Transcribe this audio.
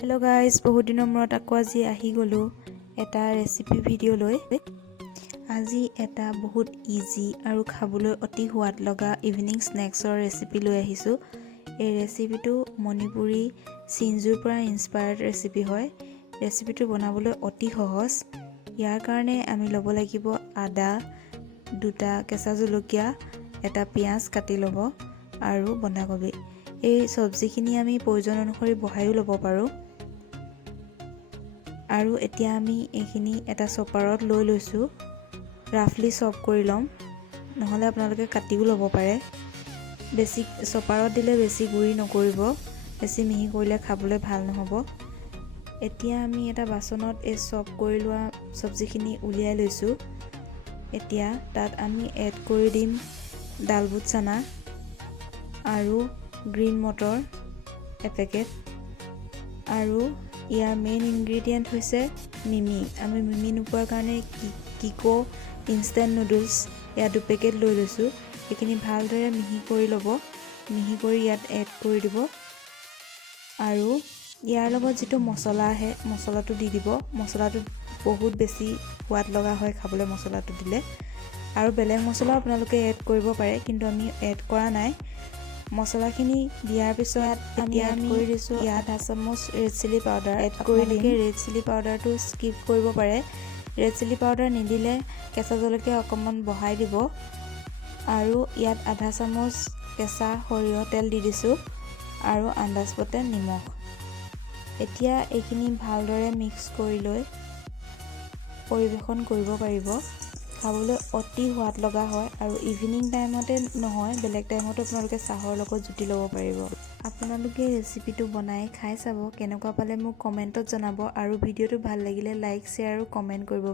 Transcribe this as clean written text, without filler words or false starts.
Hello' guys, বহুত দিনৰ মূৰত আকৌ আজি আহি গ'লোঁ এটা ৰেচিপি ভিডিঅ' লৈ। আজি এটা বহুত ইজি আৰু খাবলৈ অতি সোৱাদ লগা ইভিনিং স্নেক্সৰ ৰেচিপি লৈ আহিছোঁ। এই ৰেচিপিটো মণিপুৰী চিঞ্জুৰ পৰা ইনস্পায়াৰ্ড ৰেচিপি হয়। ৰেচিপিটো বনাবলৈ অতি সহজ। ইয়াৰ কাৰণে আমি ল'ব লাগিব আদা, 2টা কেঁচা জলকীয়া, এটা পিঁয়াজ কাটি ল'ব আৰু বন্ধাকবি। এই চব্জিখিনি আমি প্ৰয়োজন অনুসৰি বঢ়াইও ল'ব পাৰোঁ। আৰু এতিয়া আমি এইখিনি এটা চপাৰত লৈ লৈছোঁ। ৰাফলি চপ কৰি ল'ম, নহ'লে আপোনালোকে কাটিও ল'ব পাৰে। বেছি চপাৰত দিলে বেছি গুৰি নকৰিব, বেছি মিহি কৰিলে খাবলৈ ভাল নহ'ব। এতিয়া আমি এটা বাচনত এই চপ কৰি লোৱা চব্জিখিনি উলিয়াই লৈছোঁ। এতিয়া তাত আমি এড কৰি দিম ডালবুট চানা আৰু গ্ৰীণ মটৰ এপেকেট, আৰু ইয়াৰ মেইন ইনগ্ৰিডিয়েণ্ট হৈছে মিমি। আমি মিমি নোপোৱাৰ কাৰণে কিকো ইনষ্টেণ্ট নুডলছ ইয়াত 2 পেকেট লৈ লৈছোঁ। এইখিনি ভালদৰে মিহি কৰি ল'ব, মিহি কৰি ইয়াত এড কৰি দিব আৰু ইয়াৰ লগত যিটো মছলা আহে মছলাটো দি দিব। মছলাটো বহুত বেছি সোৱাদ লগা হয় খাবলৈ মছলাটো দিলে, আৰু বেলেগ মছলাও আপোনালোকে এড কৰিব পাৰে, কিন্তু আমি এড কৰা নাই। মছলাখিনি দিয়াৰ পিছত এতিয়া আমি কৰি দিছোঁ ইয়াত আধা চামুচ ৰেড চিলি পাউডাৰ এড কৰি দিম। ৰেড চিলি পাউডাৰটো স্কিপ কৰিব পাৰে। ৰেড চিলি পাউডাৰ নিদিলে কেঁচা জলকীয়া অকণমান বঢ়াই দিব। আৰু ইয়াত আধা চামুচ কেঁচা সৰিয়হ তেল দি দিছোঁ আৰু আন্দাজমতে নিমখ। এতিয়া এইখিনি ভালদৰে মিক্স কৰি লৈ পৰিৱেশন কৰিব পাৰিব। খাবলৈ অতি সোৱাদ লগা হয়, আৰু ইভিনিং টাইমতে নহয়, বেলেগ টাইমতো আপোনালোকে চাহৰ লগত জুতি ল'ব পাৰিব। আপোনালোকে ৰেচিপিটো বনাই খাই চাব, কেনেকুৱা পালে মোক কমেণ্টত জনাব, আৰু ভিডিঅ'টো ভাল লাগিলে লাইক, শ্বেয়াৰ আৰু কমেণ্ট কৰিব।